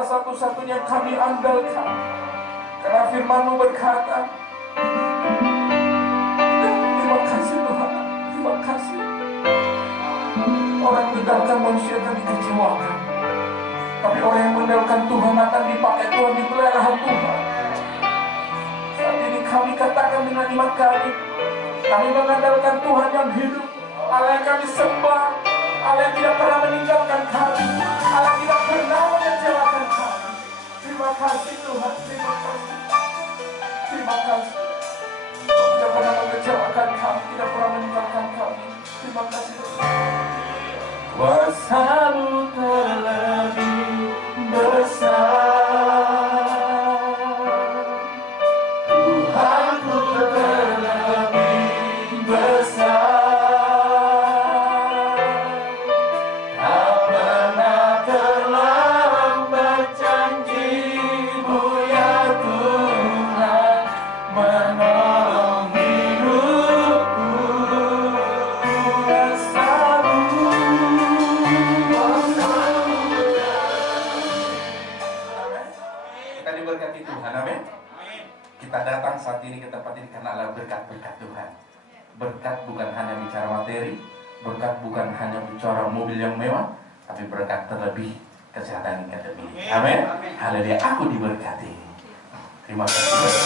adalah satu-satunya yang kami andalkan. Karena firman-Mu berkata, terima kasih Tuhan, terima kasih. Orang mengandalkan manusia akan dikecewakan, tapi orang yang mengandalkan Tuhan akan dipakai Tuhan, dipelihara Tuhan. Saat ini kami katakan dengan iman kami mengandalkan Tuhan yang hidup, Allah yang kami sembah, Allah yang tidak pernah meninggalkan kami, Allah yang tidak pernah mengecewakan kami. Terima kasih Tuhan, terima kasih. Terima kasih. Kau tidak pernah mengecewakan kami, tidak pernah meninggalkan kami. Terima kasih Tuhan. Kuasa-Mu terlebih besar, Tuhanku terlebih besar. Tak pernah terlambat janji-Mu ya Tuhan, menolong hidupku. Kita diberkati Tuhan, amin. Kita datang saat ini ke tempat ini karena Allah berkat-berkat Tuhan. Berkat bukan hanya bicara materi, berkat bukan hanya bicara mobil yang mewah, tapi berkat terlebih kesehatan yang kita miliki. Amin. Haleluya, aku diberkati. Terima kasih.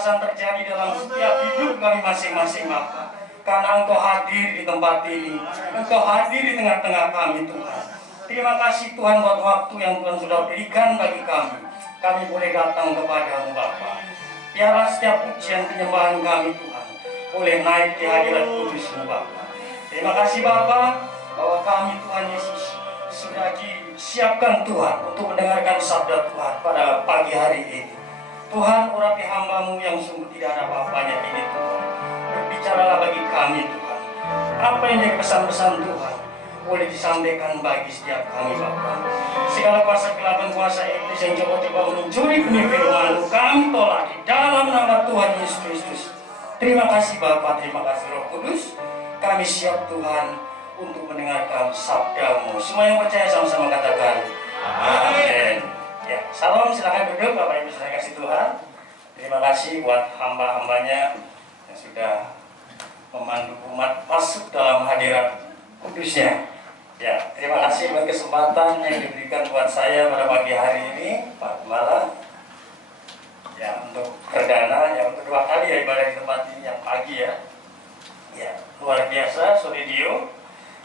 kebebasan terjadi dalam setiap hidup kami masing-masing Bapa. Karena Engkau hadir di tempat ini, Engkau hadir di tengah-tengah kami Tuhan. Terima kasih Tuhan buat waktu yang Tuhan sudah berikan bagi kami. Kami boleh datang kepadamu Bapa. Biarlah setiap pujian penyembahan kami Tuhan boleh naik di hadirat kudus-Mu Bapa. Terima kasih Bapa bahwa kami Tuhan Yesus sudah disiapkan Tuhan untuk mendengarkan sabda Tuhan pada pagi hari ini. Tuhan, urapi hamba-Mu yang sungguh tidak ada apa-apanya ini Tuhan. Berbicaralah bagi kami Tuhan. Apa yang jadi pesan-pesan Tuhan boleh disampaikan bagi setiap kami Bapa. Segala kuasa kegelapan, kuasa iblis yang coba-coba mencuri benih firman-Mu kami tolak di dalam nama Tuhan Yesus Kristus. Terima kasih Bapa, terima kasih Roh Kudus. Kami siap Tuhan untuk mendengarkan sabda-Mu. Semua yang percaya sama-sama katakan amin. Ya, salam, silakan duduk Bapak Ibu saya kasih Tuhan. Terima kasih buat hamba-hambanya yang sudah memandu umat masuk dalam hadirat kudusnya. Ya, terima kasih buat kesempatan yang diberikan buat saya pada pagi hari ini, Pak Gembala. Ya, untuk perdana, yang kedua kali ya ibadah di tempat ini yang pagi ya. Ya, luar biasa, Solidio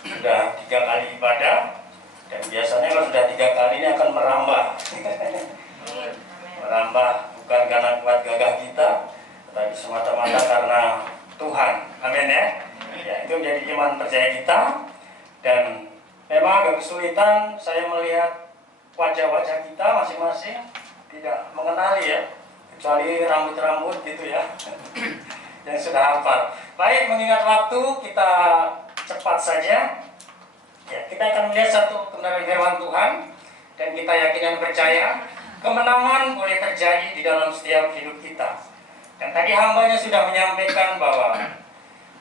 sudah 3 kali ibadah. Dan biasanya kalau sudah 3 kali ini akan merambah. Merambah bukan karena kuat gagah kita, tetapi semata-mata karena Tuhan. Amin ya. Ya, itu menjadi iman percaya kita. Dan memang agak kesulitan saya melihat wajah-wajah kita masing-masing tidak mengenali ya, kecuali rambut-rambut gitu ya. Yang sudah hafal. Baik, mengingat waktu kita cepat saja. Ya, kita akan melihat satu kebenaran firman Tuhan dan kita yakin dan percaya kemenangan boleh terjadi di dalam setiap hidup kita. Dan tadi hambanya sudah menyampaikan bahwa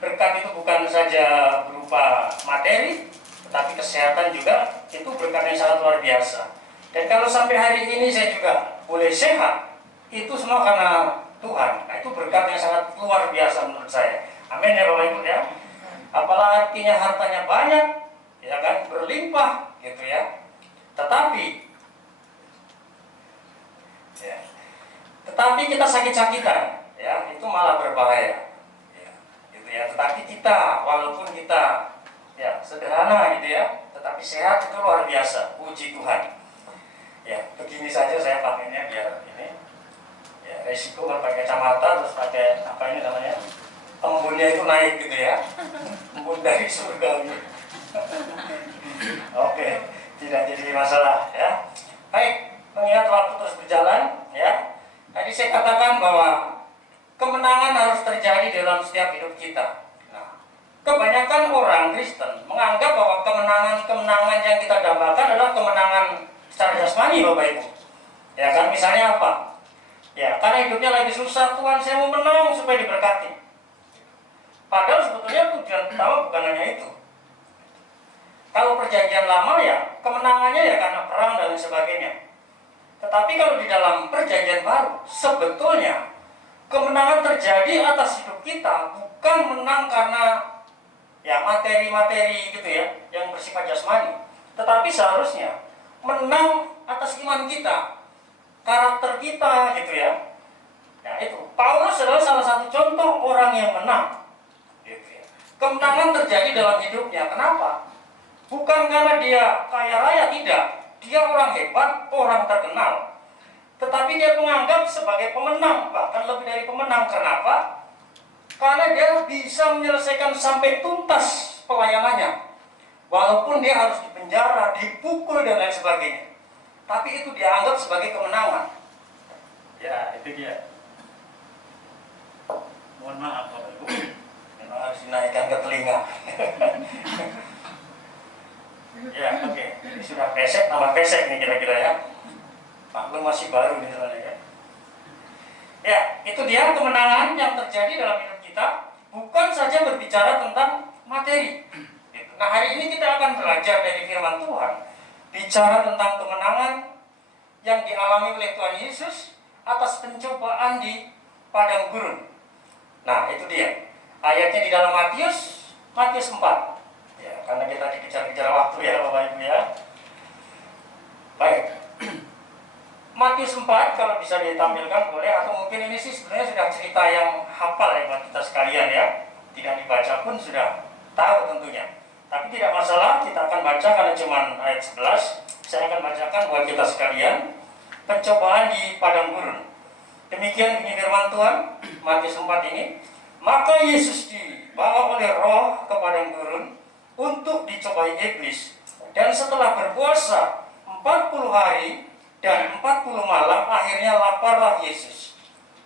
berkat itu bukan saja berupa materi, tetapi kesehatan juga itu berkat yang sangat luar biasa. Dan kalau sampai hari ini saya juga boleh sehat, itu semua karena Tuhan. Nah, itu berkat yang sangat luar biasa menurut saya. Amin ya Bapak Ibu ya. Apalah artinya hartanya banyak, ya kan, berlimpah gitu ya, tetapi kita sakit-sakitan ya, itu malah berbahaya ya, gitu ya. Tetapi kita walaupun kita ya sederhana gitu ya, tetapi sehat itu luar biasa, puji Tuhan ya. Begini saja saya pakainya biar ini ya, resiko kalau pakai kacamata terus pakai apa ini namanya, embunnya itu naik gitu ya, embun dari surga gitu. Oke, tidak jadi masalah ya. Baik, mengingat waktu terus berjalan ya. Tadi saya katakan bahwa kemenangan harus terjadi dalam setiap hidup kita. Nah, kebanyakan orang Kristen menganggap bahwa kemenangan yang kita dambakan adalah kemenangan secara jasmani Bapak Ibu. Ya kan, misalnya apa? Ya, karena hidupnya lagi susah, Tuhan saya mau menang supaya diberkati. Padahal sebetulnya tujuan utama bukan hanya itu. Kalau perjanjian lama ya kemenangannya ya karena perang dan sebagainya. Tetapi kalau di dalam perjanjian baru sebetulnya kemenangan terjadi atas hidup kita bukan menang karena ya materi-materi gitu ya yang bersifat jasmani. Tetapi seharusnya menang atas iman kita, karakter kita gitu ya. Ya itu, Paulus adalah salah satu contoh orang yang menang gitu ya. Kemenangan terjadi dalam hidupnya. Kenapa? Bukan karena dia kaya raya, tidak. Dia orang hebat, orang terkenal. Tetapi dia menganggap sebagai pemenang, bahkan lebih dari pemenang. Kenapa? Karena dia bisa menyelesaikan sampai tuntas pelayanannya. Walaupun dia harus dipenjara, dipukul dan lain sebagainya. Tapi itu dianggap sebagai kemenangan. Ya, itu dia. Mohon maaf Bapak Ibu, memang harus dinaikkan ke telinga. Ya, oke. Jadi sudah pesek, tambah pesek nih kira-kira ya. Maklum masih baru nih soalnya ya. Ya, itu dia kemenangan yang terjadi dalam hidup kita. Bukan saja berbicara tentang materi. Nah, hari ini kita akan belajar dari firman Tuhan. Bicara tentang kemenangan yang dialami oleh Tuhan Yesus atas pencobaan di padang gurun. Nah, itu dia. Ayatnya di dalam Matius 4. Ya, karena kita dikejar-kejar waktu ya Bapak Ibu ya. Baik. Matius 4 kalau bisa ditampilkan boleh, atau mungkin ini sih sebenarnya sudah cerita yang hafal ya buat kita sekalian ya. Tidak dibaca pun sudah tahu tentunya. Tapi tidak masalah, kita akan baca karena cuma ayat 11. Saya akan bacakan buat kita sekalian. Pencobaan di padang gurun. Demikian bunyi firman Tuhan, Matius 4 ini. Maka Yesus dibawa oleh Roh ke padang gurun untuk dicobai iblis. Dan setelah berpuasa 40 hari dan 40 malam, akhirnya laparlah Yesus.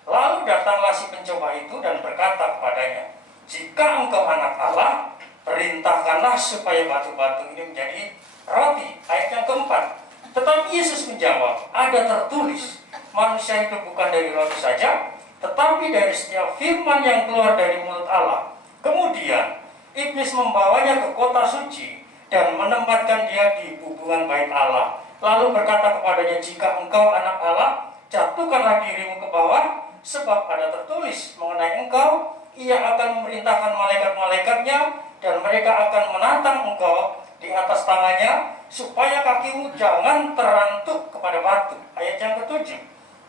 Lalu datanglah si pencoba itu dan berkata kepadanya, jika engkau anak Allah, perintahkanlah supaya batu-batu ini menjadi roti. Ayat yang keempat. Tetapi Yesus menjawab, ada tertulis, manusia hidup bukan dari roti saja, tetapi dari setiap firman yang keluar dari mulut Allah. Kemudian iblis membawanya ke kota suci dan menempatkan dia di hubungan bait Allah. Lalu berkata kepadanya, jika engkau anak Allah, jatuhkanlah dirimu ke bawah, sebab ada tertulis mengenai engkau, ia akan memerintahkan malaikat-malaikatnya, dan mereka akan menantang engkau di atas tangannya, supaya kakimu jangan terantuk kepada batu. Ayat yang ketujuh.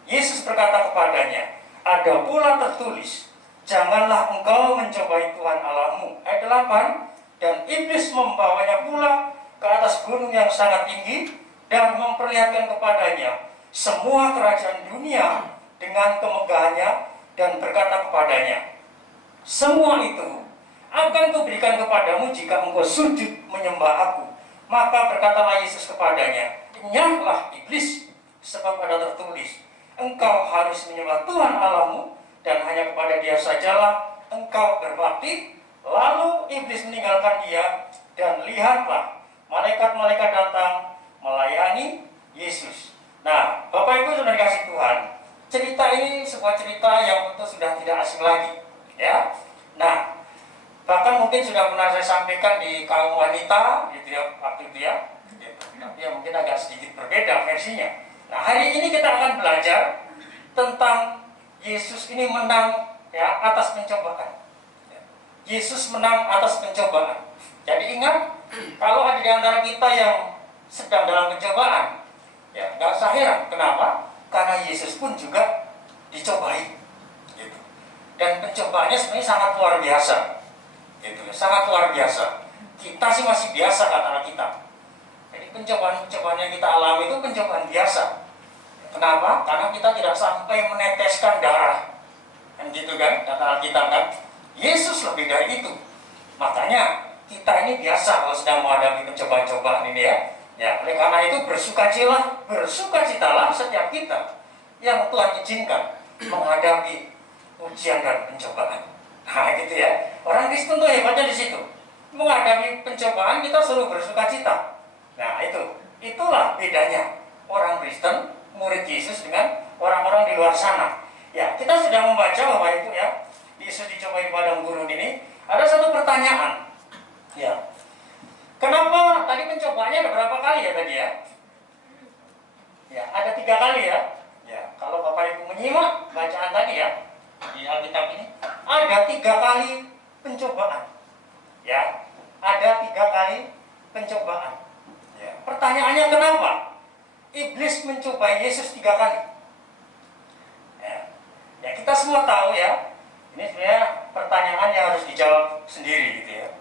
Yesus berkata kepadanya, ada pula tertulis, janganlah engkau mencobai Tuhan Allahmu. Ayat 8. Dan iblis membawanya pula ke atas gunung yang sangat tinggi, dan memperlihatkan kepadanya semua kerajaan dunia dengan kemegahannya, dan berkata kepadanya, semua itu akan kuberikan kepadamu jika engkau sujud menyembah aku. Maka berkatalah Yesus kepadanya, enyahlah iblis, sebab ada tertulis, engkau harus menyembah Tuhan Allahmu, dan hanya kepada dia sajalah engkau berbakti. Lalu iblis meninggalkan dia, dan lihatlah malaikat-malaikat datang melayani Yesus. Nah, Bapak Ibu sudah dikasih Tuhan, cerita ini sebuah cerita yang tentu sudah tidak asing lagi, ya. Nah, bahkan mungkin sudah pernah saya sampaikan di kaum wanita, gitu ya, waktu itu ya. Ya mungkin agak sedikit berbeda versinya. Nah, hari ini kita akan belajar tentang Yesus ini menang ya atas pencobaan. Yesus menang atas pencobaan. Jadi ingat, kalau ada di antara kita yang sedang dalam pencobaan, ya nggak usah heran. Kenapa? Karena Yesus pun juga dicobai. Gitu. Dan pencobaannya sebenarnya sangat luar biasa. Gitu, sangat luar biasa. Kita sih masih biasa kata kita. Jadi pencobaan-pencobaan yang kita alami itu pencobaan biasa. Kenapa? Karena kita tidak sampai meneteskan darah. Kan gitu kan, kata Alkitab kan. Yesus lebih dari itu. Makanya kita ini biasa kalau sedang menghadapi pencobaan-cobaan ini ya. Ya, oleh karena itu bersukacitalah setiap kita yang Tuhan izinkan menghadapi ujian dan pencobaan. Nah, gitu ya. Orang Kristen tuh hebatnya di situ. Menghadapi pencobaan kita suruh bersukacita. Nah, itulah bedanya orang Kristen, murid Yesus dengan orang-orang di luar sana. Ya, kita sudah membaca bahwa itu ya, Yesus dicobai di padang gurun ini. Ada satu pertanyaan. Ya. Kenapa tadi pencobaannya ada berapa kali ya tadi ya? Ya, ada 3 kali ya. Ya, kalau Bapak Ibu menyimak bacaan tadi ya, di Alkitab ini ada 3 kali pencobaan. Ya, ada 3 kali pencobaan. Ya. Pertanyaannya kenapa iblis mencobai Yesus 3 kali? Ya, kita semua tahu ya. Ini sebenarnya pertanyaan yang harus dijawab sendiri gitu ya.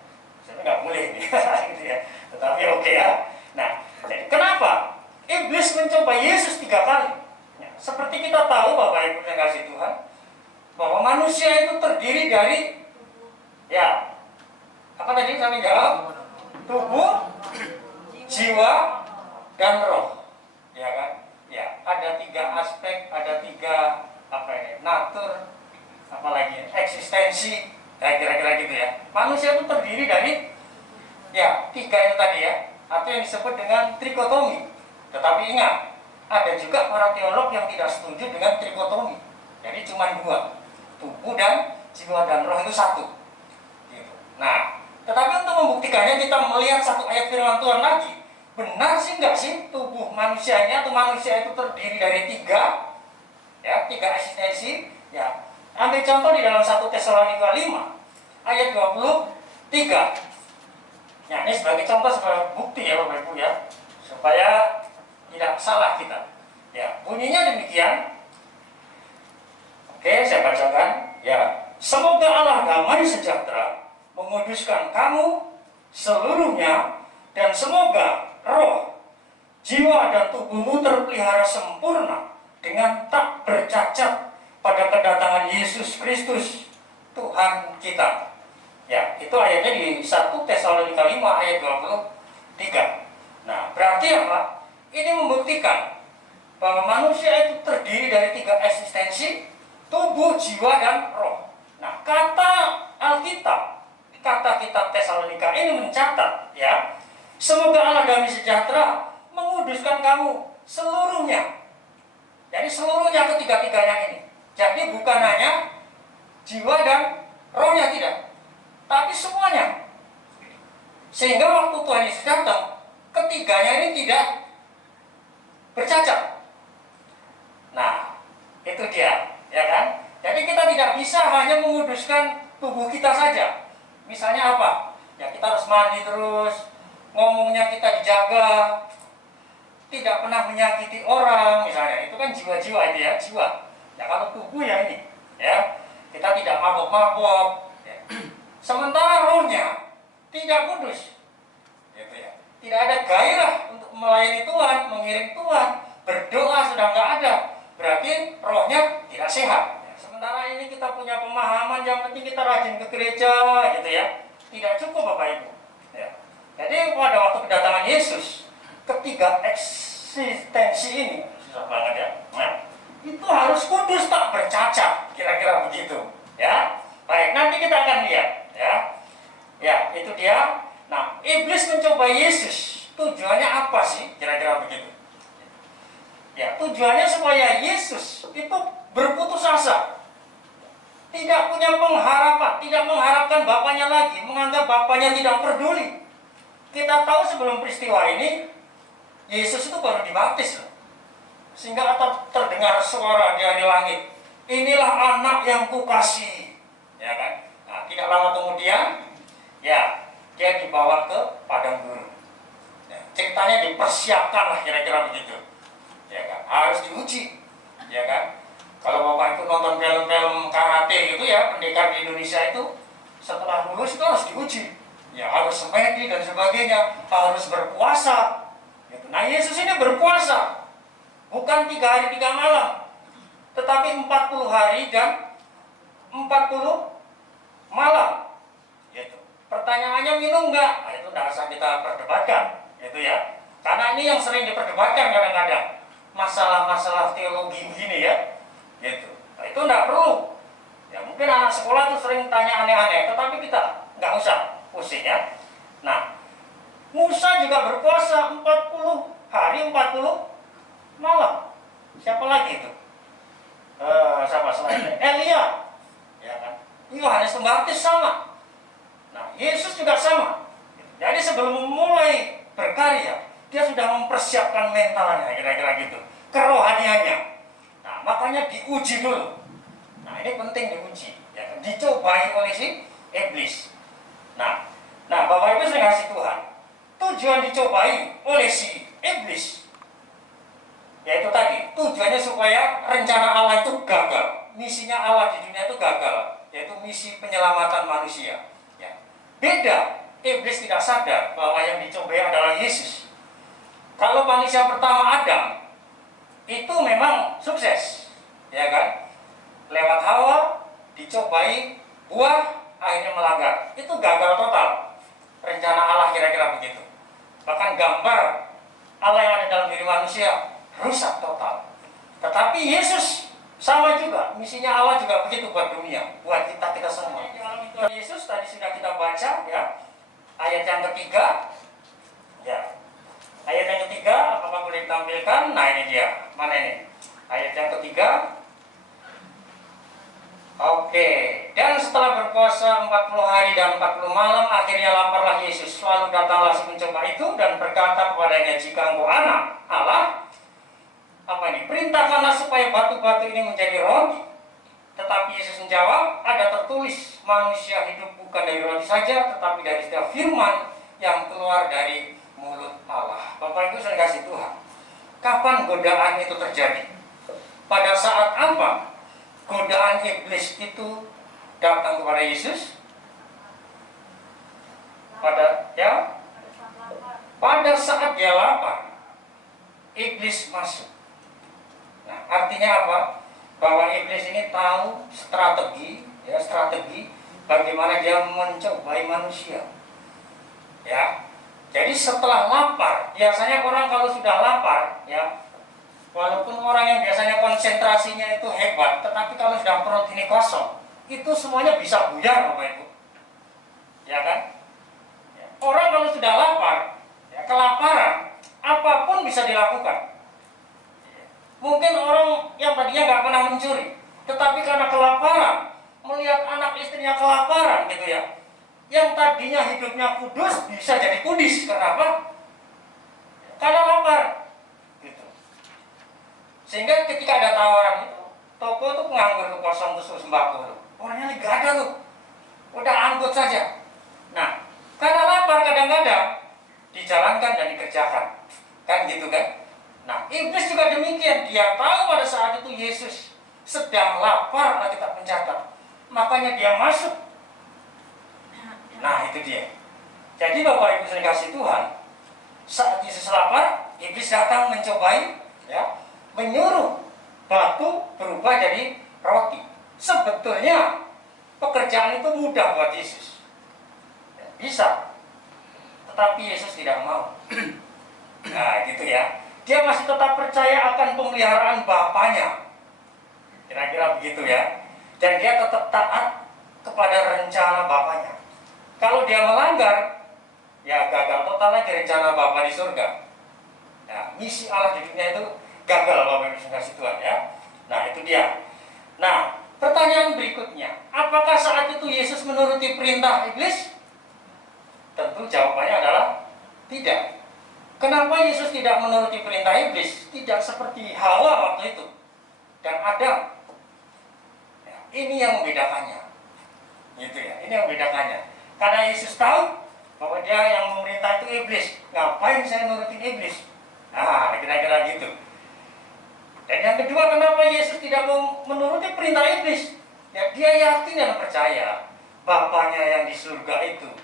Saya nggak boleh nih, gitu ya. Tetapi oke ya. Nah, jadi kenapa iblis mencobai Yesus 3 kali? Ya, seperti kita tahu Bapak Ibu yang kasih Tuhan, bahwa manusia itu terdiri dari ya apa tadi kami jawab, tubuh, jiwa, dan roh, ya kan? Ya, ada 3 aspek, ada 3 apa ini, natur, apalagi eksistensi, ya, kira-kira gitu ya. Manusia itu terdiri dari ya 3 itu tadi ya, atau yang disebut dengan trikotomi. Tetapi ingat, ada juga para teolog yang tidak setuju dengan trikotomi. Jadi cuma 2, tubuh dan jiwa dan roh itu 1. Gitu. Nah, tetapi untuk membuktikannya kita melihat satu ayat firman Tuhan lagi. Benar sih nggak sih tubuh manusianya atau manusia itu terdiri dari 3 ya, 3 eksistensi ya. Ambil contoh di dalam 1 Tesalonika 5 ayat 23. Ya, ini sebagai contoh, sebagai bukti ya Bapak Ibu ya, supaya tidak salah kita. Ya, bunyinya demikian. Oke, saya bacakan. Ya, semoga Allah damai sejahtera menguduskan kamu seluruhnya, dan semoga roh, jiwa, dan tubuhmu terpelihara sempurna dengan tak bercacat pada kedatangan Yesus Kristus Tuhan kita. Ya, itu ayatnya di 1 Tesalonika 5 ayat 23. Nah, berarti apa? Ini membuktikan bahwa manusia itu terdiri dari 3 eksistensi: tubuh, jiwa, dan roh. Nah, kata Alkitab, kata kitab Tesalonika ini mencatat, ya, semoga Allah damai sejahtera menguduskan kamu seluruhnya. Jadi seluruhnya, ketiga-tiganya ini. Jadi bukan hanya jiwa dan rohnya, tidak, tapi semuanya. Sehingga waktu Tuhan Yesus datang, ketiganya ini tidak bercacat. Nah, itu dia, ya kan? Jadi kita tidak bisa hanya menguduskan tubuh kita saja. Misalnya apa? Ya, kita harus mandi terus, ngomongnya kita dijaga, tidak pernah menyakiti orang, misalnya. Itu kan jiwa-jiwa itu, ya, jiwa. Ya, kalau tubuh ya ini, ya, kita tidak mabok-mabok, ya. Sementara rohnya tidak kudus, gitu ya. Tidak ada gairah untuk melayani Tuhan, mengiring Tuhan, berdoa sudah nggak ada, berarti rohnya tidak sehat. Ya, sementara ini kita punya pemahaman yang penting kita rajin ke gereja, gitu ya. Tidak cukup, Bapak Ibu. Ya. Jadi pada waktu kedatangan Yesus, ketiga eksistensi ini, susah banget ya. Nah, itu harus kudus, tak bercacat, kira-kira begitu. Ya, baik. Nanti kita akan lihat. Ya, ya, itu dia. Nah, iblis mencoba Yesus, tujuannya apa sih? Kira-kira begitu. Ya, tujuannya supaya Yesus itu berputus asa, tidak punya pengharapan, tidak mengharapkan Bapaknya lagi, menganggap Bapaknya tidak peduli. Kita tahu sebelum peristiwa ini, Yesus itu baru dibaptis, sehingga terdengar suara dari langit, inilah anak yang kukasihi, ya kan? Nah, tidak lama kemudian, ya, dia dibawa ke padang gurun. Ya, ceritanya dipersiapkan lah, kira-kira begitu. Ya kan, harus diuji, ya kan? Kalau Bapak itu nonton film-film karate gitu ya, pendekar di Indonesia itu setelah lulus itu harus diuji, ya, harus semedi dan sebagainya, harus berpuasa. Gitu. Nah, Yesus ini berpuasa bukan 3 hari 3 malam, tetapi 40 hari dan 40 malam. Gitu. Pertanyaannya, minum enggak? Nah, itu tidak usah kita perdebatkan, gitu ya. Karena ini yang sering diperdebatkan kadang-kadang, masalah-masalah teologi begini ya, gitu. Nah, itu tidak perlu. Ya, mungkin anak sekolah tuh sering tanya aneh-aneh, tetapi kita nggak usah pusing ya. Nah, Musa juga berpuasa 40 hari 40 malam. Siapa lagi itu? Siapa selain Elia? Ya kan? Yohanes Pembaptis sama. Nah, Yesus juga sama. Jadi sebelum memulai berkarya, dia sudah mempersiapkan mentalnya, kira-kira gitu, kerohaniannya. Nah, makanya diuji dulu. Nah, ini penting diuji, ya, dicobai oleh si iblis. Nah, Bapak Ibu sering kasih Tuhan, tujuan dicobai oleh si iblis, yaitu tadi, tujuannya supaya rencana Allah itu gagal, misinya Allah di dunia itu gagal, yaitu misi penyelamatan manusia. Ya. Beda, iblis tidak sadar bahwa yang dicobai adalah Yesus. Kalau manusia pertama Adam itu memang sukses, ya kan? Lewat Hawa dicobai buah, akhirnya melanggar. Itu gagal total. Rencana Allah kira-kira begitu. Bahkan gambar Allah yang ada dalam diri manusia rusak total. Tetapi Yesus sama juga, misinya Allah juga begitu buat dunia, buat kita semua. Yesus tadi sudah kita baca ya, ayat yang ketiga. Ya. Ayat yang ketiga, apakah boleh ditampilkan? Nah, ini dia. Mana ini? Ayat yang ketiga. Oke. Dan setelah berpuasa 40 hari dan 40 malam, akhirnya laparlah Yesus. Lalu datanglah si pencoba itu dan berkata kepadanya, jika engkau anak Allah, apa ini? Perintahkanlah supaya batu-batu ini menjadi roti. Tetapi Yesus menjawab, ada tertulis, manusia hidup bukan dari roti saja, tetapi dari setiap firman yang keluar dari mulut Allah. Bapak Ibu sering kasih Tuhan. Kapan godaan itu terjadi? Pada saat apa godaan iblis itu datang kepada Yesus? Pada saat dia lapar, iblis masuk. Nah, artinya apa? Bahwa iblis ini tahu strategi bagaimana dia mencobai manusia. Ya. Jadi setelah lapar, biasanya orang kalau sudah lapar, ya, walaupun orang yang biasanya konsentrasinya itu hebat, tetapi kalau sudah perut ini kosong, itu semuanya bisa buyar, Bapak Ibu. Ya kan? Ya. Orang kalau sudah lapar, ya, kelaparan, apapun bisa dilakukan. Mungkin orang yang tadinya nggak pernah mencuri, tetapi karena kelaparan, melihat anak istrinya kelaparan, gitu ya, yang tadinya hidupnya kudus bisa jadi kudis. Kenapa? Karena lapar. Gitu. Sehingga ketika ada tawaran itu, toko itu nganggur tuh, kosong tuh sembako tuh. Orangnya nggak ada tuh, udah angkut saja. Nah, karena lapar kadang-kadang dijalankan dan dikerjakan, kan gitu kan? Nah, iblis juga demikian. Dia tahu pada saat itu Yesus sedang lapar, Alkitab mencatat. Makanya dia masuk. Nah, itu dia. Jadi Bapak Ibu yang dikasihi Tuhan, saat Yesus lapar, iblis datang mencobai, ya, menyuruh batu berubah jadi roti. Sebetulnya pekerjaan itu mudah buat Yesus. Bisa. Tetapi Yesus tidak mau. Nah, gitu ya. Dia masih tetap percaya akan pemeliharaan Bapaknya. Kira-kira begitu ya. Dan dia tetap taat kepada rencana Bapaknya. Kalau dia melanggar, ya gagal total lagi rencana Bapa di surga. Ya, misi Allah di dunia itu gagal, Bapak Ibu kasih Tuhan ya. Nah, itu dia. Nah, pertanyaan berikutnya, apakah saat itu Yesus menuruti perintah iblis? Tentu jawabannya adalah tidak. Kenapa Yesus tidak menuruti perintah iblis? Tidak seperti Hawa waktu itu dan Adam. Ya, ini yang membedakannya. Gitu ya, ini yang membedakannya. Karena Yesus tahu bahwa dia yang memerintah itu iblis. Ngapain saya nurutin iblis? Nah, kira-kira gitu. Dan yang kedua, kenapa Yesus tidak mau menuruti perintah iblis? Ya, dia yakin dan percaya Bapaknya yang di surga itu,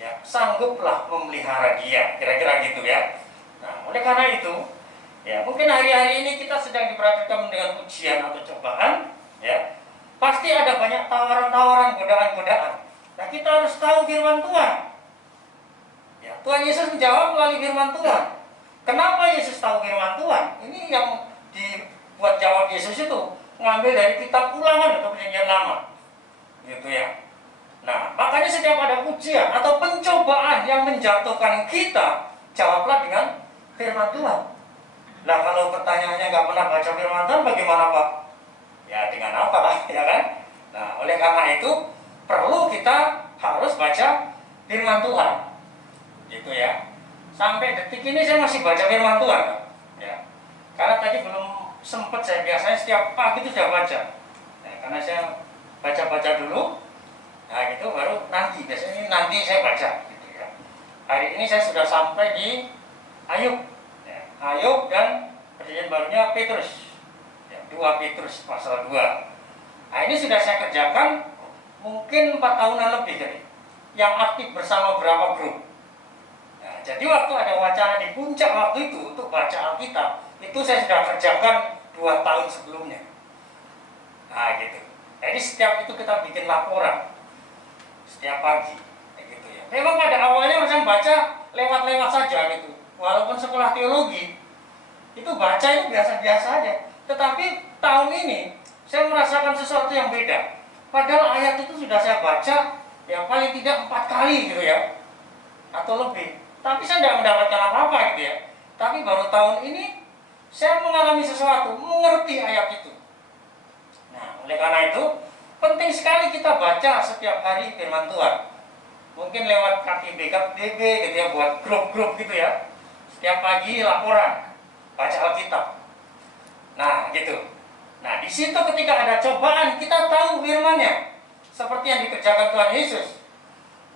ya, sangguplah memelihara dia. Kira-kira gitu ya. Nah, oleh karena itu, ya, mungkin hari-hari ini kita sedang diperhatikan dengan ujian atau cobaan, ya. Pasti ada banyak tawaran-tawaran, godaan-godaan. Nah, kita harus tahu firman Tuhan. Ya, Tuhan Yesus menjawab melalui firman Tuhan. Kenapa Yesus tahu firman Tuhan? Ini yang dibuat jawab Yesus itu ngambil dari kitab Ulangan atau Perjanjian Lama. Gitu ya. Nah, makanya setiap ada ujian atau pencobaan yang menjatuhkan kita, jawablah dengan firman Tuhan. Nah, kalau pertanyaannya nggak pernah baca firman Tuhan, bagaimana Pak? Ya, dengan apa lah, ya kan? Nah, oleh karena itu perlu kita harus baca firman Tuhan, gitu ya. Sampai detik ini saya masih baca firman Tuhan, ya. Karena tadi belum sempat, saya biasanya setiap pagi itu sudah baca. Nah, karena saya baca-baca dulu, nah itu baru biasanya nanti saya baca, gitu ya. Hari ini saya sudah sampai di Ayub, ya. Ayub dan perjanjian barunya Petrus, ya, 2 Petrus pasal 2. Nah, ini sudah saya kerjakan mungkin 4 tahunan lebih dari yang aktif bersama beberapa grup. Nah, jadi waktu ada wacana di puncak waktu itu untuk baca Alkitab, itu saya sudah kerjakan 2 tahun sebelumnya. Nah, gitu. Jadi setiap itu kita bikin laporan setiap pagi, gitu ya. Memang pada awalnya saya baca lewat-lewat saja gitu. Walaupun sekolah teologi itu baca itu biasa-biasa aja. Tetapi tahun ini saya merasakan sesuatu yang beda. Padahal ayat itu sudah saya baca ya paling tidak 4 kali gitu ya, atau lebih. Tapi saya tidak mendapatkan apa-apa gitu ya. Tapi baru tahun ini saya mengalami sesuatu, mengerti ayat itu. Nah, oleh karena itu penting sekali kita baca setiap hari firman Tuhan. Mungkin lewat KTB gitu ya, buat grup-grup gitu ya. Setiap pagi laporan baca Alkitab. Nah, gitu. Nah, di situ ketika ada cobaan, kita tahu firman-Nya. Seperti yang dikerjakan Tuhan Yesus.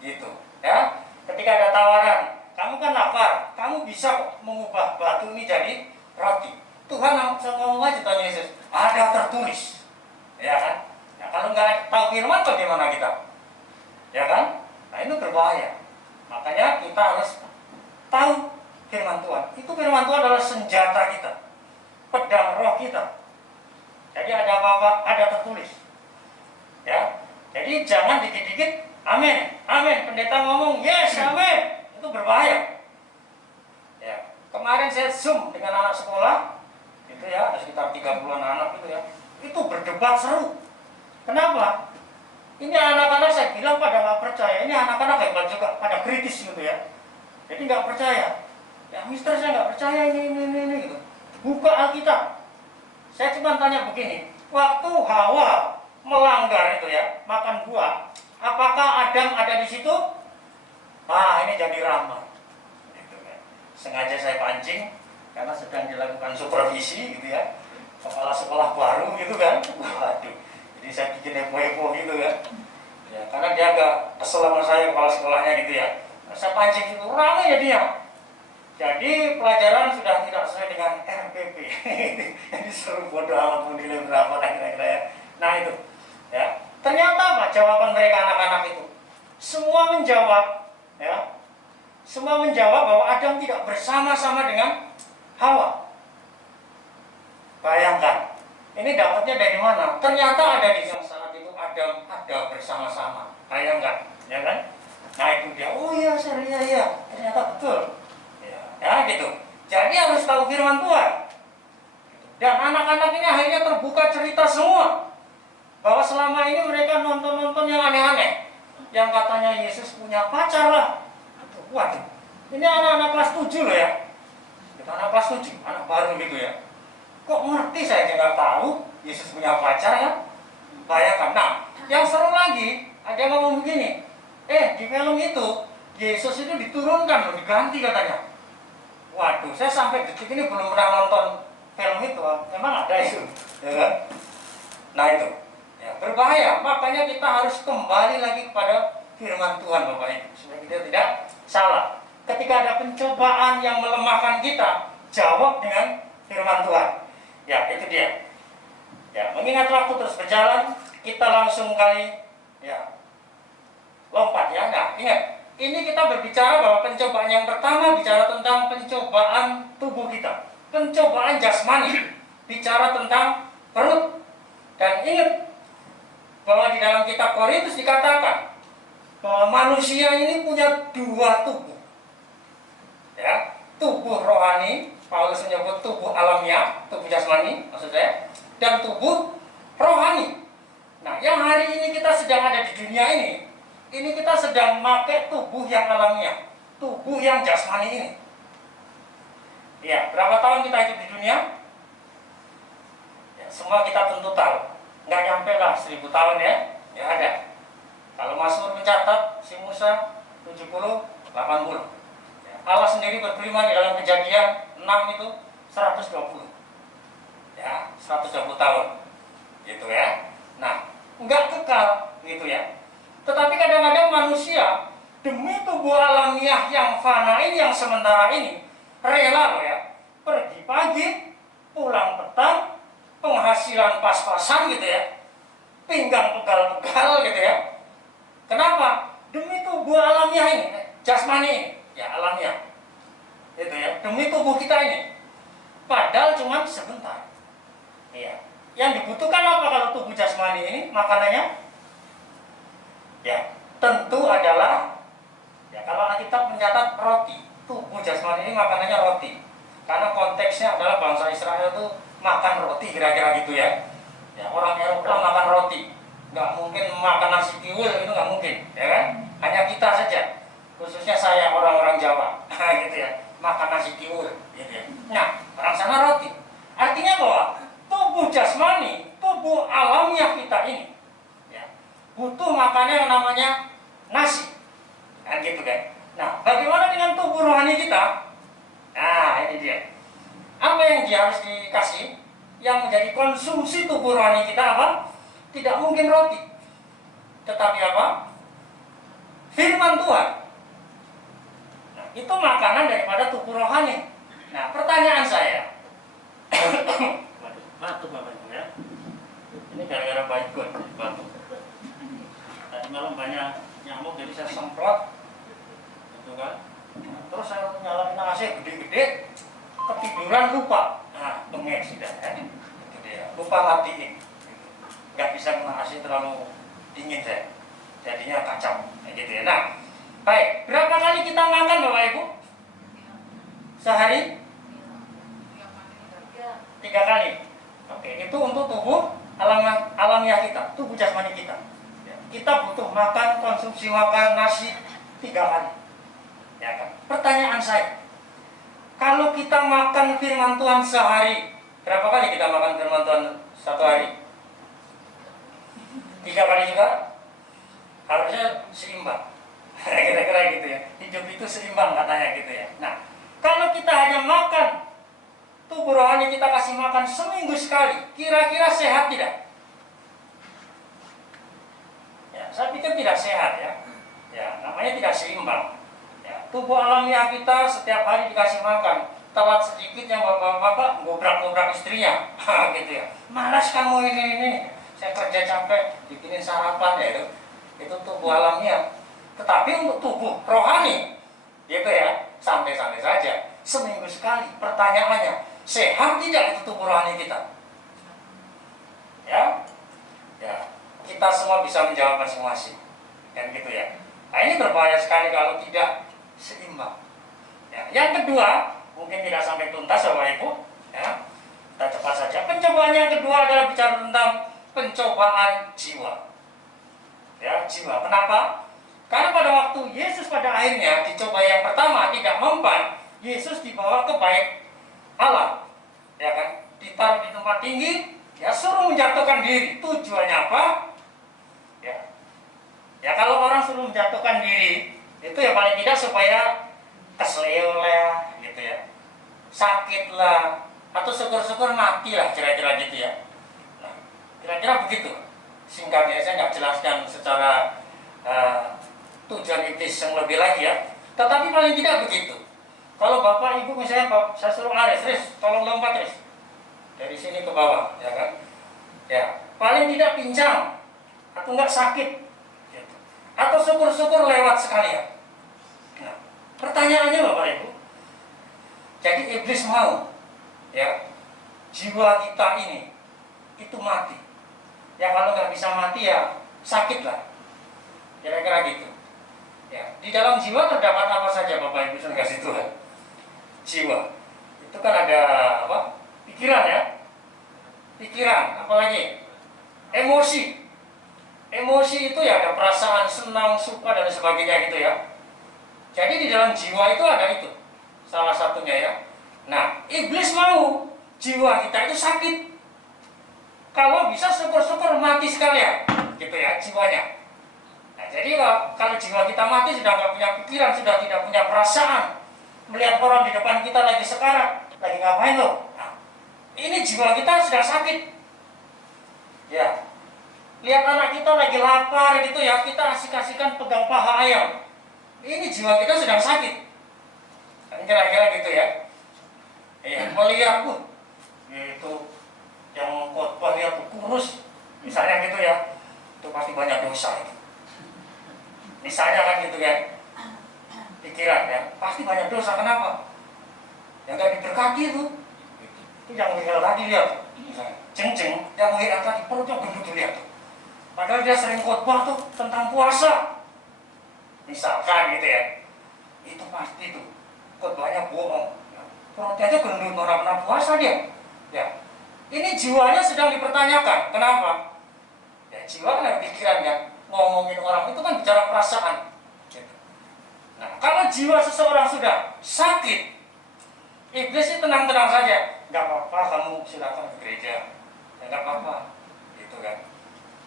Gitu, ya. Ketika ada tawaran, kamu kan lapar, kamu bisa mengubah batu ini jadi roti. Tuhan langsung ngomong aja tanya Yesus, ada tertulis. Ya kan? Nah, kalau nggak tahu firman bagaimana kita? Ya kan? Nah itu berbahaya. Makanya kita harus tahu firman Tuhan. Itu firman Tuhan adalah senjata kita, pedang roh kita. Jadi ada apa-apa, ada tertulis. Ya, jadi jangan dikit-dikit amin, amin. Pendeta ngomong yes, amin. Itu berbahaya. Ya, kemarin saya zoom dengan anak sekolah, itu ya, ada sekitar 30-an anak itu ya. Itu berdebat seru. Kenapa? Ini anak-anak saya bilang pada nggak percaya. Ini anak-anak hebat juga, pada kritis gitu ya. Jadi nggak percaya. Ya, Mister saya nggak percaya ini gitu. Buka Alkitab. Saya cuma tanya begini, waktu Hawa melanggar itu ya, makan buah, apakah Adam ada di situ? Ah, ini jadi ramai. Gitu kan. Sengaja saya pancing karena sedang dilakukan supervisi gitu ya. Kepala sekolah baru gitu kan. Waduh. Jadi saya bikin heboh-heboh gitu kan. Ya, karena dia agak kesel sama saya kepala sekolahnya gitu ya. Nah, saya pancing itu ramai ya dia. Jadi pelajaran sudah tidak sesuai dengan RPP. Jadi seru bodoh amat mau nilai berapa kira-kira ya. Nah itu ya. Ternyata apa jawaban mereka anak-anak itu? Semua menjawab ya. Semua menjawab bahwa Adam tidak bersama-sama dengan Hawa. Bayangkan. Ini dapatnya dari mana? Ternyata ada di saat itu Adam ada bersama-sama. Bayangkan, ya kan? Nah itu dia. Oh iya, iya. Ternyata betul. Ya gitu. Jadi harus tahu firman Tuhan. Dan anak-anak ini akhirnya terbuka cerita semua bahwa selama ini mereka nonton-nonton yang aneh-aneh. Yang katanya Yesus punya pacar lah. Waduh. Ini anak-anak kelas 7 loh ya. Itu anak kelas 7, anak baru gitu ya. Kok ngerti saya aja nggak tahu Yesus punya pacar ya? Bayangkan. Nah, yang seru lagi ada yang ngomong begini. Di film itu Yesus itu diturunkan loh, diganti katanya. Waduh, saya sampai detik ini belum pernah nonton film itu. Emang ada itu, ya kan? Nah itu, ya, berbahaya. Makanya kita harus kembali lagi kepada firman Tuhan, Bapak Ibu, supaya kita tidak salah. Ketika ada pencobaan yang melemahkan kita, jawab dengan firman Tuhan. Ya, itu dia. Ya, mengingat waktu terus berjalan, kita langsung kali, ya, lompat ya. Nah, ingat. Ini kita berbicara bahwa pencobaan yang pertama bicara tentang pencobaan tubuh kita. Pencobaan jasmani. Bicara tentang perut. Dan ingat bahwa di dalam kitab Korintus dikatakan bahwa manusia ini punya dua tubuh. Ya, tubuh rohani, Paulus menyebut tubuh alamiah, tubuh jasmani maksud saya, dan tubuh rohani. Nah, yang hari ini kita sedang ada di dunia ini kita sedang memakai tubuh yang alamiah, tubuh yang jasmani ini. Ya, berapa tahun kita hidup di dunia? Ya, semua kita tentu tahu. Nggak nyampe lah 1000 tahun ya. Ya ada. Kalau Mazmur mencatat si Musa 70, 80. Ya, Allah sendiri berfirman di dalam Kejadian 6 itu 120. Ya, 120 tahun. Gitu ya. Nah, nggak kekal gitu ya. Tetapi kadang-kadang manusia demi tubuh alamiah yang fana ini, yang sementara ini, rela loh ya, pergi pagi, pulang petang, penghasilan pas-pasan gitu ya, pinggang pegal-pegal gitu ya. Kenapa? Demi tubuh alamiah ini, jasmani ini, ya alamiah. Itu ya, demi tubuh kita ini. Padahal cuma sebentar. Iya. Yang dibutuhkan apa kalau tubuh jasmani ini makanannya? Ya, tentu adalah ya kalau Alkitab mencatat roti. Tubuh jasmani ini makanannya roti. Karena konteksnya adalah bangsa Israel itu makan roti kira-kira gitu ya. Ya, orang Eropa makan roti. Nggak mungkin makan nasi tiwul, itu nggak mungkin, ya kan? Hanya kita saja. Khususnya saya orang-orang Jawa, gitu ya. Makan nasi tiwul, gitu ya. Nah, orang sana roti. Artinya bahwa tubuh jasmani, tubuh alamiah kita ini butuh makanan yang namanya nasi, kan gitu kan. Nah, bagaimana dengan tubuh rohani kita? Nah, ini dia. Apa yang dia harus dikasih? Yang menjadi konsumsi tubuh rohani kita apa? Tidak mungkin roti, tetapi apa? Firman Tuhan. Nah, itu makanan daripada tubuh rohani. Nah, pertanyaan saya, Waduh, batuk Bapak Ibu ya. Ini gara-gara baygon, batuk. Tadi malam banyak nyamuk jadi saya semprot, gitu kan. Terus saya nyalain AC gede-gede, ketiduran lupa. Nah, bengek sudah ya. Itu dia, lupa matiin. Nggak bisa kena AC terlalu dingin saya. Jadinya kacau, gitu ya. Nah, baik, berapa kali kita makan Bapak Ibu? Sehari? 3 kali. Oke, itu untuk tubuh alamiah kita, tubuh jasmani kita. Kita butuh makan, konsumsi makan nasi 3 kali. Ya kan? Pertanyaan saya, kalau kita makan firman Tuhan sehari, berapa kali kita makan firman Tuhan satu hari? 3 kali juga? Harusnya seimbang. Kira-kira gitu ya. Hidup itu seimbang katanya gitu ya. Nah, kalau kita hanya makan, tubuh rohani kita kasih makan seminggu sekali, kira-kira sehat tidak? Ya, saya pikir tidak sehat ya. Ya, namanya tidak seimbang. Ya, tubuh alamiah kita setiap hari dikasih makan, telat sedikit yang bapak-bapak ngobrak-ngobrak istrinya, gitu ya. Malas kamu ini, saya kerja capek, bikinin sarapan ya itu tubuh alamiah. Tetapi untuk tubuh rohani, gitu ya, santai-santai saja. Seminggu sekali. Pertanyaannya, sehat tidak itu tubuh rohani kita? Ya, ya, kita semua bisa menjawab masing-masing, kan gitu ya. Nah, ini berbahaya sekali kalau tidak seimbang. Ya, yang kedua, mungkin tidak sampai tuntas Bapak Ibu, ya. Kita cepat saja. Pencobaan yang kedua adalah bicara tentang pencobaan jiwa. Ya, jiwa. Kenapa? Karena pada waktu Yesus pada akhirnya dicoba yang pertama tidak mempan, Yesus dibawa ke bait Allah, ya kan? Ditaruh di tempat tinggi, ya suruh menjatuhkan diri. Tujuannya apa? Ya, ya kalau orang suruh menjatuhkan diri, itu ya paling tidak supaya kesleo lah, gitu ya, sakit lah, atau syukur-syukur mati lah, kira-kira gitu ya. Nah, kira-kira begitu. Singkatnya saya nggak jelaskan secara tujuan etis yang lebih lagi ya. Tetapi paling tidak begitu. Kalau bapak ibu misalnya saya suruh Aris, tolong lompat Riz dari sini ke bawah, ya kan? Ya, paling tidak pincang atau enggak sakit, gitu. Atau syukur-syukur lewat sekalian. Nah, pertanyaannya bapak ibu, jadi iblis mau, ya, jiwa kita ini itu mati. Ya kalau nggak bisa mati ya sakit lah, kira-kira gitu. Ya, di dalam jiwa terdapat apa saja Bapak Ibu saya kasih Tuhan? Jiwa itu kan ada apa? Pikiran ya, pikiran, apalagi emosi. Emosi itu ya ada perasaan senang, suka dan sebagainya gitu ya. Jadi di dalam jiwa itu ada itu, salah satunya ya. Nah, iblis mau jiwa kita itu sakit. Kalau bisa syukur-syukur mati sekalian, gitu ya jiwanya. Nah, jadi kalau jiwa kita mati sudah nggak punya pikiran, sudah tidak punya perasaan, melihat orang di depan kita lagi sekarat, lagi ngapain loh? Nah, ini jiwa kita sudah sakit. Ya, lihat anak kita lagi lapar gitu ya, kita asik-asikan pegang paha ayam. Ini jiwa kita sedang sakit. Kan kira-kira gitu ya. Iya, melihat itu yang khotbah lihat kurus, misalnya gitu ya, itu pasti banyak dosa itu. Misalnya kan gitu kan, pikiran ya, pasti banyak dosa. Kenapa? Yang gak diberkati itu yang WL tadi lihat, jeng-jeng, yang WL tadi perutnya gendut lihat. Padahal dia sering khotbah tuh tentang puasa, misalkan gitu ya, itu pasti tuh khotbahnya bohong. Perutnya aja gendut, orang pernah puasa dia. Ya, ini jiwanya sedang dipertanyakan. Kenapa? Ya jiwa kan ada pikiran kan. Ngomongin orang itu kan bicara perasaan. Gitu. Nah, kalau jiwa seseorang sudah sakit, iblis itu tenang-tenang saja. Gak apa-apa kamu silakan ke gereja. Ya gak apa-apa. Gitu kan.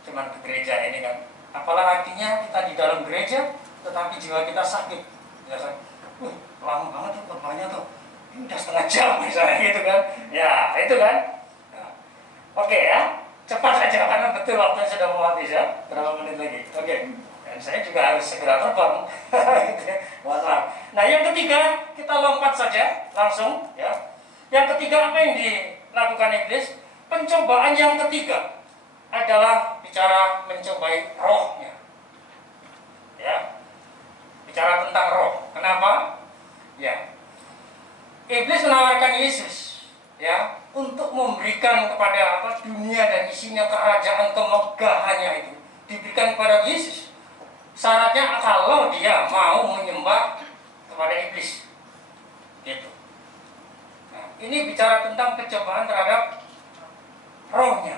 Cuman ke gereja ini kan. Apalah artinya kita di dalam gereja, tetapi jiwa kita sakit. Ya kan. Lama banget tuh korbannya tuh. Ini udah setengah jam misalnya gitu kan. Ya, itu kan. Nah, oke ya. Cepat saja karena betul waktunya sudah mau habis ya. Berapa menit lagi? Oke. Dan saya juga harus segera terbang. Maaf. Nah, yang ketiga kita lompat saja langsung ya. Yang ketiga apa yang lakukan iblis? Pencobaan yang ketiga adalah bicara mencobai rohnya. Ya, bicara tentang roh. Kenapa? Ya, iblis menawarkan Yesus, ya, untuk memberikan kepada dunia dan isinya, kerajaan kemegahannya itu diberikan kepada Yesus. Syaratnya kalau dia mau menyembah kepada iblis, gitu. Nah, ini bicara tentang pencobaan terhadap rohnya,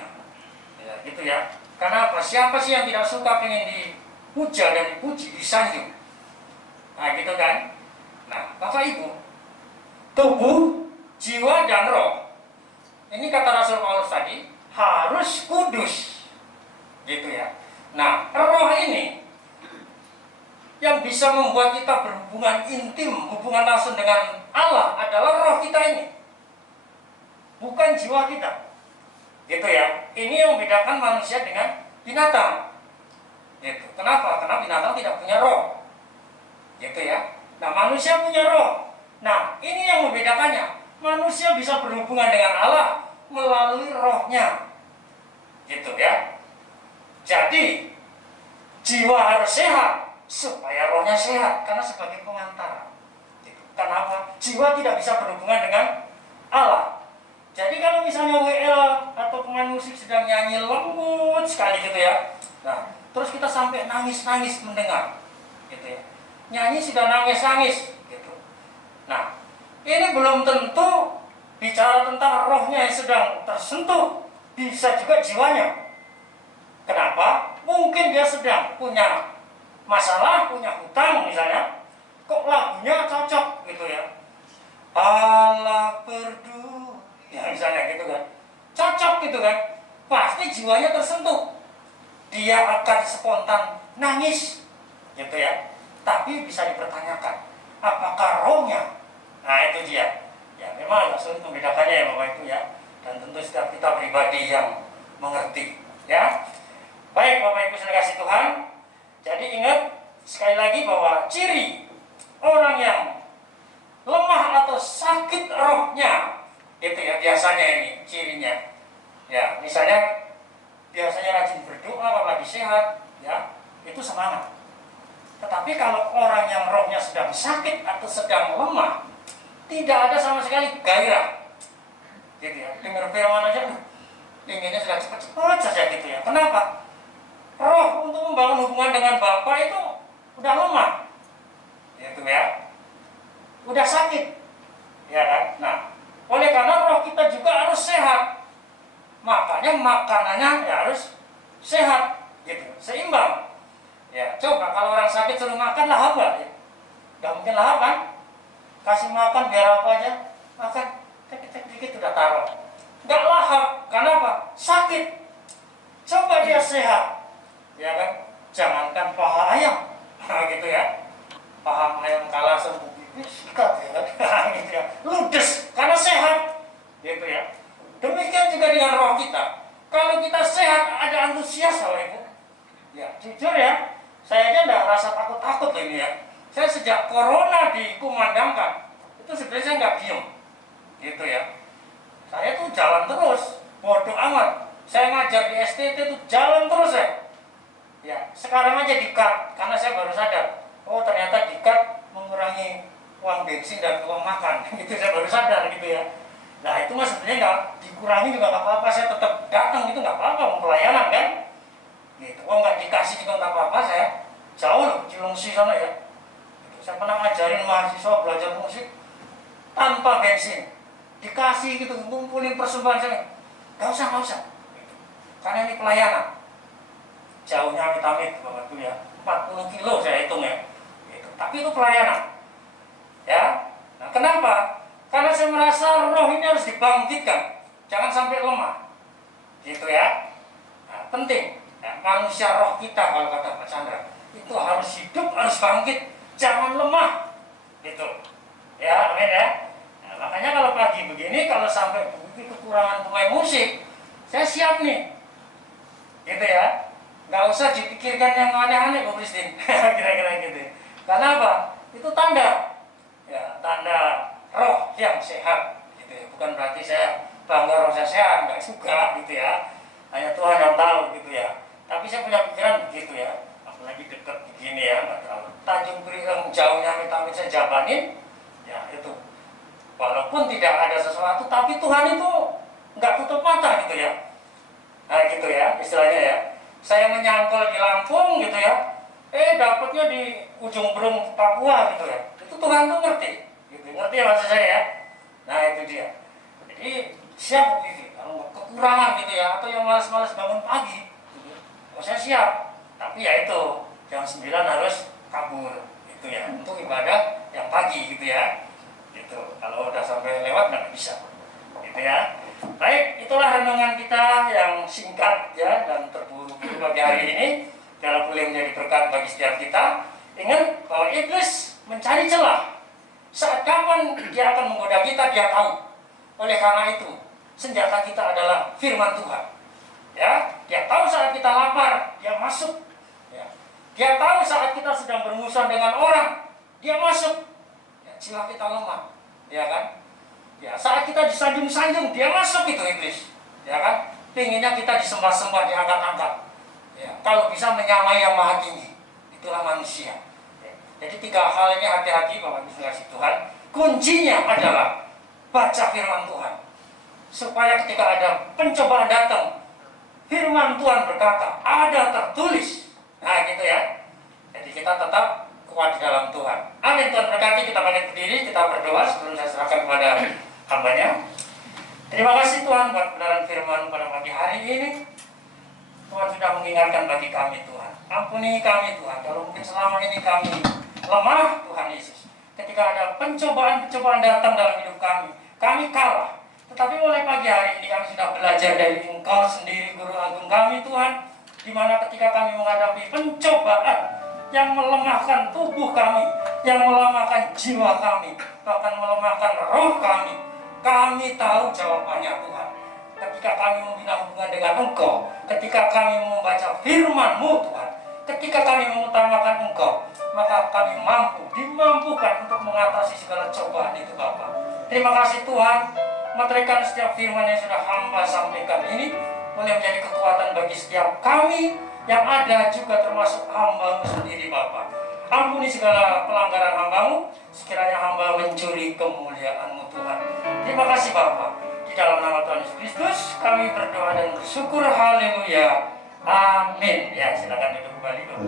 ya, gitu ya. Karena apa? Siapa sih yang tidak suka pengen dipuja dan dipuji, disanjung? Nah, gitu kan? Nah, Bapak Ibu, tubuh, jiwa, dan roh, ini kata Rasul Paulus tadi, harus kudus, gitu ya. Nah, roh ini yang bisa membuat kita berhubungan intim, hubungan langsung dengan Allah adalah roh kita ini, bukan jiwa kita, gitu ya. Ini yang membedakan manusia dengan binatang, gitu. Kenapa? Karena binatang tidak punya roh, gitu ya. Nah, manusia punya roh. Nah, ini yang membedakannya. Manusia bisa berhubungan dengan Allah melalui rohnya, gitu ya. Jadi jiwa harus sehat supaya rohnya sehat, karena sebagai pengantar, gitu. Kenapa? Jiwa tidak bisa berhubungan dengan Allah. Jadi kalau misalnya WL atau pemain musik sedang nyanyi lembut sekali, gitu ya. Nah, terus kita sampai nangis-nangis mendengar, gitu ya. Nyanyi sudah nangis-nangis, gitu. Nah, ini belum tentu bicara tentang rohnya yang sedang tersentuh, bisa juga jiwanya. Kenapa? Mungkin dia sedang punya masalah, punya hutang misalnya, kok lagunya cocok, gitu ya. Allah perdu, ya misalnya gitu kan, cocok gitu kan, pasti jiwanya tersentuh, dia akan spontan nangis, gitu ya. Tapi bisa dipertanyakan, apakah rohnya? Nah, itu dia. Ya, memang agak sulit membedakannya ya Bapak Ibu ya. Dan tentu setiap kita pribadi yang mengerti, ya. Baik Bapak Ibu sudah kasih Tuhan. Jadi ingat sekali lagi bahwa ciri orang yang lemah atau sakit rohnya, itu ya biasanya ini cirinya. Ya, misalnya biasanya rajin berdoa kalau lagi sehat, ya, itu semangat. Tetapi kalau orang yang rohnya sedang sakit atau sedang lemah, tidak ada sama sekali gairah, gitu ya. Dengar firman aja, inginnya sudah cepat-cepat saja, gitu ya. Kenapa? Roh untuk membangun hubungan dengan Bapa itu udah lemah, gitu ya. Udah sakit, ya kan? Nah, oleh karena roh kita juga harus sehat, makanya makanannya ya harus sehat, gitu, seimbang. Ya, coba kalau orang sakit suruh makan lahap nggak? Ya, nggak mungkin lahap kan? Kasih makan biar apa aja, makan cek dikit udah taruh. Nggak lahap, karena apa? Sakit. Coba dia sehat, ya kan? Jangankan paha ayam, nah, gitu ya. Paha ayam kalah sembuh pipis, sikat ya kan? Gitu ya. Ludes, karena sehat, gitu ya. Demikian juga dengan roh kita. Kalau kita sehat, ada antusias, Bapak Ibu. Ya, jujur ya, saya aja nggak rasa takut-takut ini ya. Saya sejak corona dikumandangkan, itu sebenarnya saya nggak diem, gitu ya. Saya tuh jalan terus, bodoh amat. Saya ngajar di STT tuh jalan terus ya. Ya, sekarang aja di-cut, karena saya baru sadar, oh ternyata di-cut mengurangi uang bensin dan uang makan, gitu saya baru sadar, gitu ya. Nah itu mas sebenarnya nggak dikurangi juga nggak apa-apa, saya tetap datang, gitu nggak apa-apa, mau pelayanan kan. Gitu. Oh nggak dikasih juga nggak apa-apa, saya jauh loh Cilengsi sana ya. Gitu. Saya pernah ngajarin mahasiswa belajar musik tanpa bensin, dikasih gitu, ngumpulin persembahan saya, nggak usah gitu. Karena ini pelayanan, jauhnya amit-amit Bapak Ibu ya, 40 kilo saya hitung ya. Gitu. Tapi itu pelayanan, ya. Nah kenapa? Karena saya merasa roh ini harus dibangkitkan, jangan sampai lemah, gitu ya. Nah, penting. Ya, manusia roh kita kalau kata Pak Chandra itu harus hidup, harus bangkit, jangan lemah, gitu ya, amin ya. Nah, makanya kalau pagi begini, kalau sampai begitu kekurangan pemain musik, saya siap nih, gitu ya. Nggak usah dipikirkan yang aneh-aneh Bu Christine, kira-kira gitu. Karena apa? Itu tanda, ya, tanda roh yang sehat, gitu ya. Bukan berarti saya bangga roh saya enggak juga gitu ya. Hanya Tuhan yang tahu gitu ya. Tapi saya punya pikiran begitu ya. Apalagi dekat begini ya, nggak terlalu Tanjung Priok jauhnya amit-amit saya jabanin, ya itu. Walaupun tidak ada sesuatu, tapi Tuhan itu nggak tutup mata gitu ya. Nah gitu ya, istilahnya ya. Saya menyangkal di Lampung gitu ya, dapatnya di ujung Berung Papua gitu ya. Itu Tuhan tuh ngerti, gitu. Ngerti ya maksud saya ya. Nah itu dia. Jadi siap gitu, kalau kekurangan gitu ya, atau yang malas-malas bangun pagi, gitu. Oh, saya siap. Tapi ya itu jam 9 harus kabur, gitu ya. Untuk ibadah yang pagi gitu ya. Gitu. Kalau udah sampai lewat nggak bisa, gitu ya. Baik, itulah renungan kita yang singkat ya dan terburu-buru pagi hari ini. Kalau boleh menjadi berkat bagi setiap kita. Ingat bahwa iblis mencari celah. Saat kapan dia akan menggoda kita, dia tahu. Oleh karena itu, senjata kita adalah firman Tuhan. Ya, dia tahu saat kita lapar, dia masuk. Ya. Dia tahu saat kita sedang bermusuhan dengan orang, dia masuk. Ya, jiwa kita lemah, ya kan? Ya, saat kita disanjung-sanjung, dia masuk itu iblis, ya kan? Pinginnya kita disembah-sembah, diangkat-angkat. Ya, kalau bisa menyamai yang maha tinggi, itulah manusia. Ya. Jadi 3 hal ini hati-hati Bapak Ibu kasih Tuhan. Kuncinya adalah baca firman Tuhan, supaya ketika ada pencobaan datang, firman Tuhan berkata, ada tertulis. Nah gitu ya. Jadi kita tetap kuat di dalam Tuhan. Amin. Tuhan berkati. Kita bangkit berdiri, kita berdoa sebelum saya serahkan kepada hambanya. Terima kasih Tuhan buat kebenaran firman pada pagi hari ini. Tuhan sudah mengingatkan bagi kami Tuhan. Ampuni kami Tuhan, kalau mungkin selama ini kami lemah Tuhan Yesus. Ketika ada pencobaan-pencobaan datang dalam hidup kami kalah. Tetapi mulai pagi hari ini kami sudah belajar dari Engkau sendiri, Guru Agung kami Tuhan. Di mana ketika kami menghadapi pencobaan yang melemahkan tubuh kami, yang melemahkan jiwa kami, bahkan melemahkan roh kami tahu jawabannya Tuhan. Ketika kami membina hubungan dengan Engkau, ketika kami membaca firman-Mu Tuhan, ketika kami mengutamakan Engkau, maka kami dimampukan untuk mengatasi segala cobaan itu Bapa. Terima kasih Tuhan, meterikan setiap firman yang sudah hamba sampaikan ini, boleh menjadi kekuatan bagi setiap kami yang ada, juga termasuk hamba-Mu sendiri Bapa. Ampuni segala pelanggaran hamba-Mu, sekiranya hamba mencuri kemuliaan-Mu Tuhan. Terima kasih Bapa. Di dalam nama Tuhan Yesus Kristus kami berdoa dan bersyukur. Haleluya. Amin. Ya, silakan duduk kembali dulu.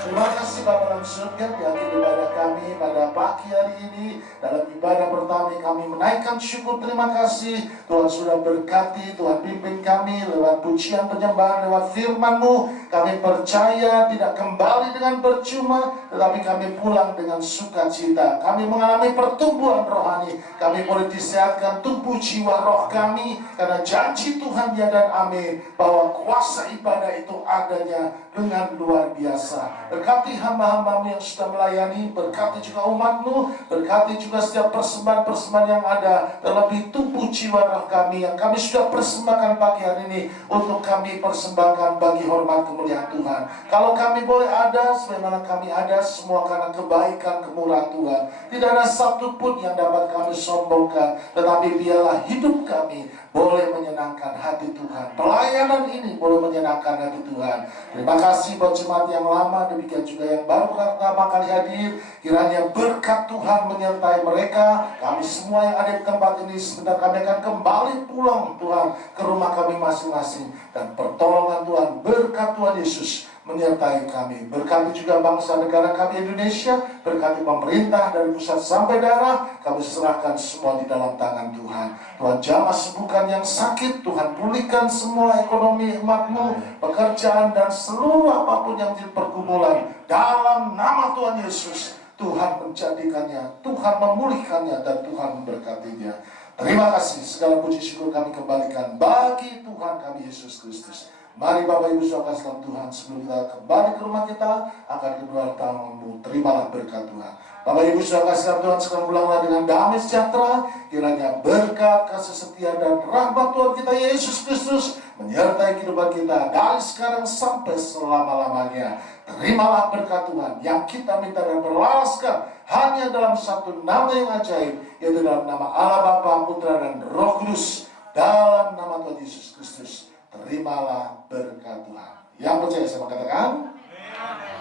Terima kasih Bapa dalam surga, di akhir ibadah kami pada pagi hari ini. Dalam ibadah pertama kami menaikkan syukur terima kasih. Tuhan sudah berkati, Tuhan pimpin kami lewat pujian penyembahan, lewat firman-Mu. Kami percaya tidak kembali dengan percuma, tetapi kami pulang dengan sukacita. Kami mengalami pertumbuhan rohani. Kami boleh disehatkan tubuh jiwa roh kami, karena janji Tuhan ya dan amin, bahwa kuasa ibadah itu adanya dengan luar biasa. Berkati hamba-hamba-Mu yang sudah melayani, berkati juga umat-Mu, berkati juga setiap persembahan-persembahan yang ada, terlebih tubuh jiwa roh kami yang kami sudah persembahkan pagi hari ini, untuk kami persembahkan bagi hormat kemuliaan Tuhan. Kalau kami boleh ada, sebagaimana kami ada, semua karena kebaikan kemurahan Tuhan. Tidak ada satu pun yang dapat kami sombongkan, tetapi biarlah hidup kami boleh menyenangkan hati Tuhan. Pelayanan ini boleh menyenangkan hati Tuhan. Terima kasih buat jemaat yang lama, demikian juga yang baru pertama kali hadir. Kiranya berkat Tuhan menyertai mereka. Kami semua yang ada di tempat ini, sebentar kami akan kembali pulang Tuhan ke rumah kami masing-masing. Dan pertolongan Tuhan, berkat Tuhan Yesus menyertai kami. Berkati juga bangsa negara kami Indonesia, berkati pemerintah dari pusat sampai daerah. Kami serahkan semua di dalam tangan Tuhan. Tuhan jamah sembuhkan yang sakit, Tuhan pulihkan semua ekonomi umat-Mu, pekerjaan dan seluruh apapun yang menjadi pergumulan. Dalam nama Tuhan Yesus, Tuhan menjadikannya, Tuhan memulihkannya, dan Tuhan memberkatinya. Terima kasih, segala puji syukur kami kembalikan bagi Tuhan kami Yesus Kristus. Mari Bapak Ibu saudara sekalian Tuhan, sebelum kita kembali ke rumah kita, akan kedua tangan-Mu, terimalah berkat Tuhan. Bapak Ibu saudara kasih Tuhan, sekarang pulanglah dengan damai sejahtera. Kiranya berkat, kasih setia dan rahmat Tuhan kita Yesus Kristus menyertai kehidupan kita dari sekarang sampai selama-lamanya. Terimalah berkat Tuhan yang kita minta dan berlaraskan hanya dalam satu nama yang ajaib, yaitu dalam nama Allah Bapa, Putra dan Roh Kudus. Dalam nama Tuhan Yesus Kristus, terimalah berkat Tuhan. Yang percaya sama katakan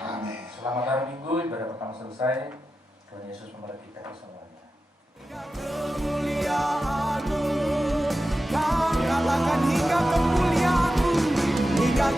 amin. Selamat hari Minggu, ibadah pertama selesai. Tuhan Yesus memberkati kita semuanya. Kemuliaan-Mu, Kau katakan hingga kemuliaan-Mu, hingga